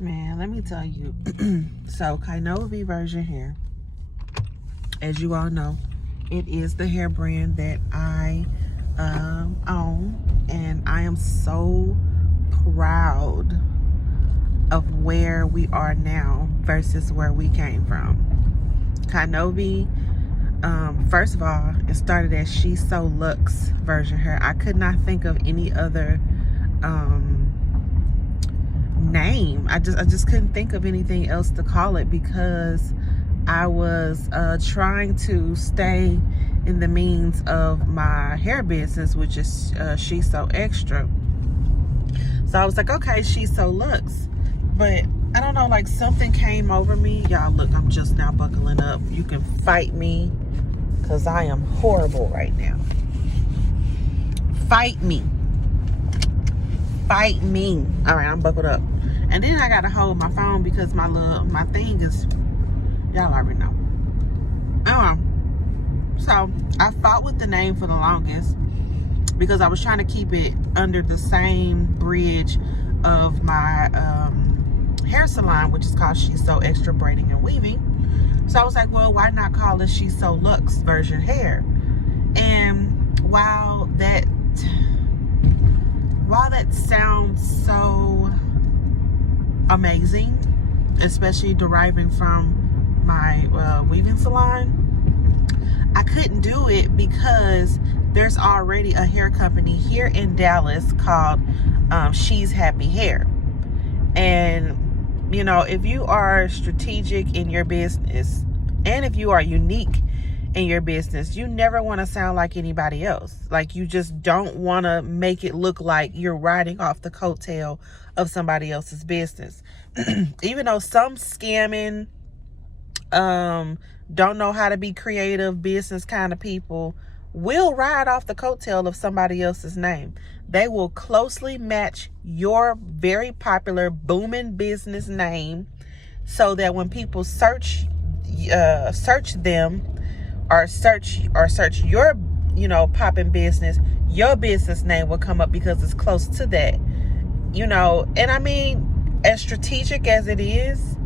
Man, let me tell you. So, Kainovi version hair, as you all know, it is the hair brand that I own, and I am so proud of where we are now versus where we came from. Kainovi, first of all, it started as She's So Luxe version hair. I could not think of any other name. I just couldn't think of anything else to call it, because I was trying to stay in the means of my hair business, which is She's So Extra. So I was like, okay, She's So Luxe. But I don't know, like something came over me. Y'all, look, I'm just now buckling up. You can fight me, because I am horrible right now. Fight me. Fight me. All right, I'm buckled up. And then I got to hold my phone because my thing is, y'all already know. So I fought with the name for the longest because I was trying to keep it under the same bridge of my hair salon, which is called She's So Extra Braiding and Weaving. So I was like, well, why not call it She's So Luxe version hair? And while that sounds so amazing, especially deriving from my weaving salon, I couldn't do it because there's already a hair company here in Dallas called She's Happy Hair. And you know, if you are strategic in your business, and if you are unique in your business, you never want to sound like anybody else. Like, you just don't want to make it look like you're riding off the coattail of somebody else's business. Even though some scamming, don't know how to be creative business kind of people will ride off the coattail of somebody else's name. They will closely match your very popular booming business name, so that when people search them or search your popping business, your business name will come up because it's close to that. And I mean, as strategic as it is,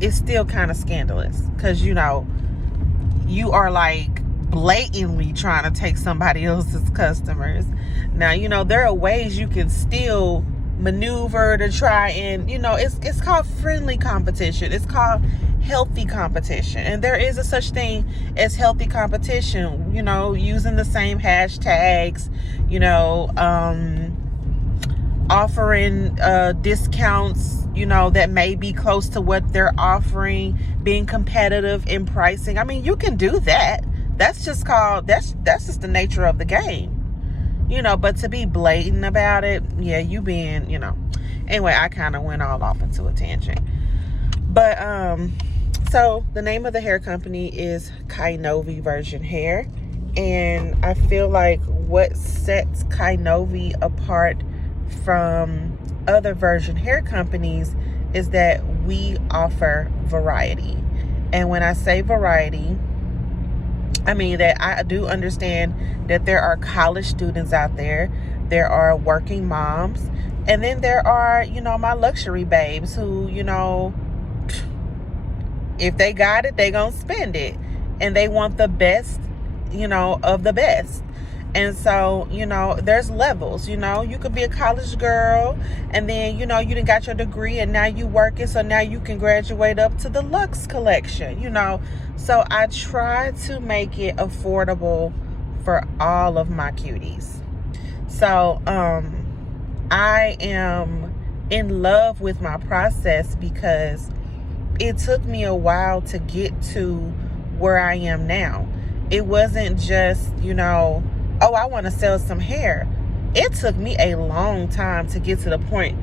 it's still kind of scandalous, because you are like blatantly trying to take somebody else's customers. Now, there are ways you can still maneuver to try and, it's called friendly competition. It's called healthy competition. And there is a such thing as healthy competition, using the same hashtags, offering discounts, that may be close to what they're offering, being competitive in pricing. I mean, you can do that. That's just the nature of the game. But to be blatant about it, yeah, you being, anyway, I kind of went all off into a tangent. But so the name of the hair company is Kainovi Version Hair, and I feel like what sets Kainovi apart from other version hair companies is that we offer variety. And when I say variety, I mean that I do understand that there are college students out there, there are working moms, and then there are, my luxury babes who, if they got it, they gonna spend it, and they want the best, of the best. And so, there's levels. You could be a college girl, and then, you done got your degree, and now you working, so now you can graduate up to the luxe collection, So I try to make it affordable for all of my cuties. So I am in love with my process, because it took me a while to get to where I am now. It wasn't just, oh, I want to sell some hair. It took me a long time to get to the point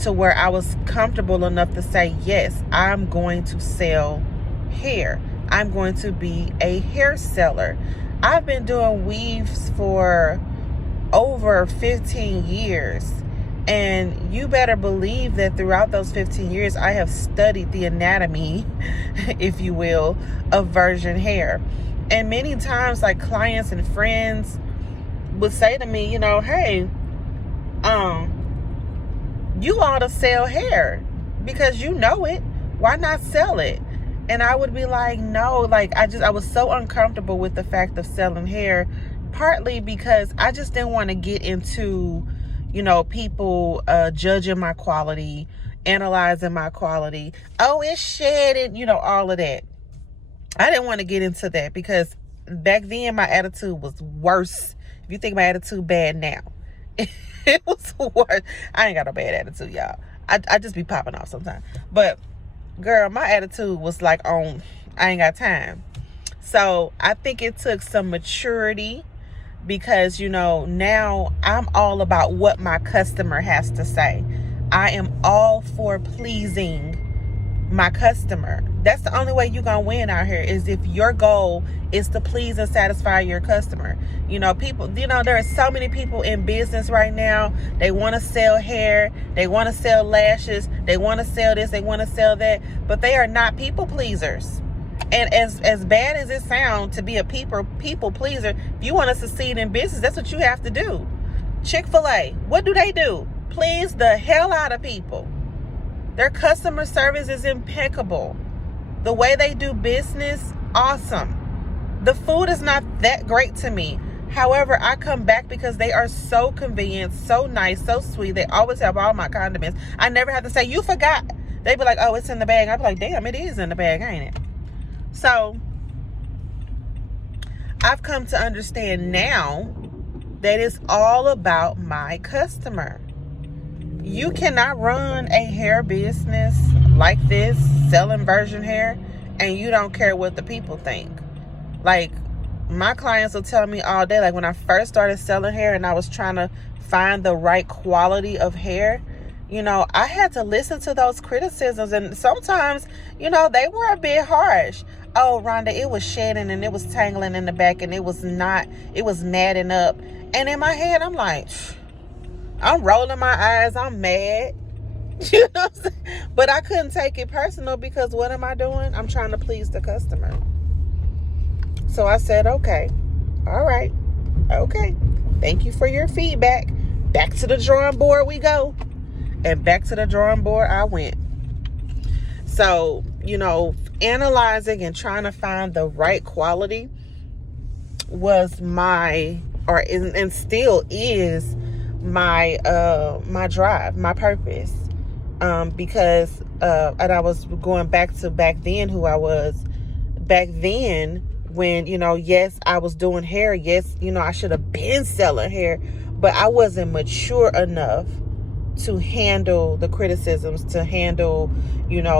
to where I was comfortable enough to say, yes, I'm going to sell hair. I'm going to be a hair seller. I've been doing weaves for over 15 years. And you better believe that throughout those 15 years, I have studied the anatomy, if you will, of virgin hair. And many times, like, clients and friends would say to me, hey, you ought to sell hair because you know it. Why not sell it? And I would be like, no, like I was so uncomfortable with the fact of selling hair, partly because I just didn't want to get into, people judging my quality, analyzing my quality. Oh, it's shedded, all of that. I didn't want to get into that because back then my attitude was worse. If you think my attitude bad now, it was worse. I ain't got no bad attitude, y'all. I just be popping off sometimes. But girl, my attitude was like I ain't got time. So I think it took some maturity because, now I'm all about what my customer has to say. I am all for pleasing my customer. That's the only way you're gonna win out here, is if your goal is to please and satisfy your customer. People, there are so many people in business right now. They want to sell hair, they want to sell lashes, they want to sell this, they want to sell that, but they are not people pleasers. And as bad as it sounds to be a people pleaser, if you want to succeed in business, that's what you have to do. Chick-fil-A, what do? Please the hell out of people. Their customer service is impeccable. The way they do business, awesome. The food is not that great to me. However, I come back because they are so convenient, so nice, so sweet. They always have all my condiments. I never have to say, you forgot. They be like, oh, it's in the bag. I be like, damn, it is in the bag, ain't it? So I've come to understand now that it's all about my customer. You cannot run a hair business like this, selling virgin hair, and you don't care what the people think. Like, my clients will tell me all day, like when I first started selling hair and I was trying to find the right quality of hair, I had to listen to those criticisms, and sometimes, they were a bit harsh. Oh, Rhonda, it was shedding and it was tangling in the back and it was matting up. And in my head, I'm like, I'm rolling my eyes. I'm mad. You know what I'm saying? But I couldn't take it personal because what am I doing? I'm trying to please the customer. So I said, okay. All right. Okay. Thank you for your feedback. Back to the drawing board we go. And back to the drawing board I went. So, analyzing and trying to find the right quality was and still is my drive, my purpose, because and I was going back to back then who I was back then when yes, I was doing hair, yes, I should have been selling hair, but I wasn't mature enough to handle the criticisms, to handle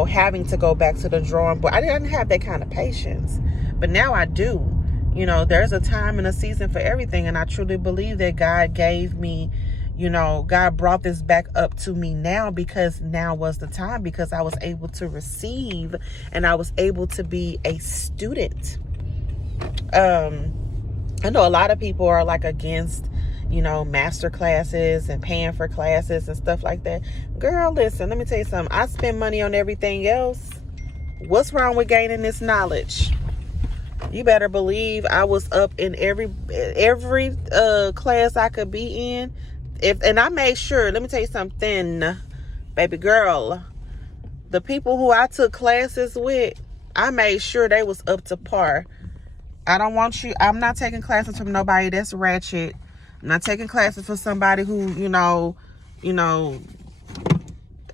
having to go back to the drawing board. I didn't have that kind of patience, but now I do. There's a time and a season for everything. And I truly believe that God gave me, God brought this back up to me now because now was the time, because I was able to receive and I was able to be a student. I know a lot of people are like against, Masterclasses and paying for classes and stuff like that. Girl, listen, let me tell you something. I spend money on everything else. What's wrong with gaining this knowledge? You better believe I was up in every class I could be in. And I made sure, let me tell you something, baby girl, the people who I took classes with, I made sure they was up to par. I'm not taking classes from nobody that's ratchet. I'm not taking classes for somebody who,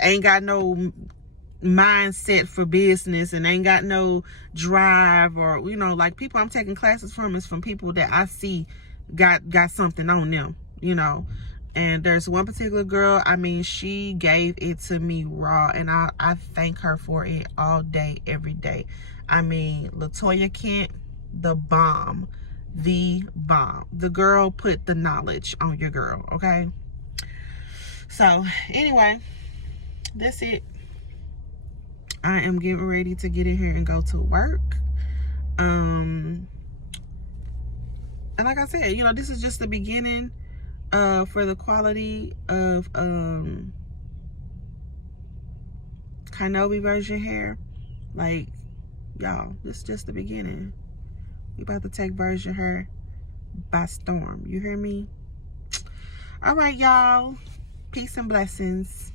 ain't got no mindset for business and ain't got no drive, or like people I'm taking classes from is from people that I see got something on them, and there's one particular girl, she gave it to me raw, and I thank her for it all day, every day. Latoya Kent, the bomb. The girl put the knowledge on your girl, okay? So anyway, that's it. I am getting ready to get in here and go to work. And like I said, this is just the beginning for the quality of Kainovi version hair. Like, y'all, this is just the beginning. We about to take version hair by storm. You hear me? All right, y'all. Peace and blessings.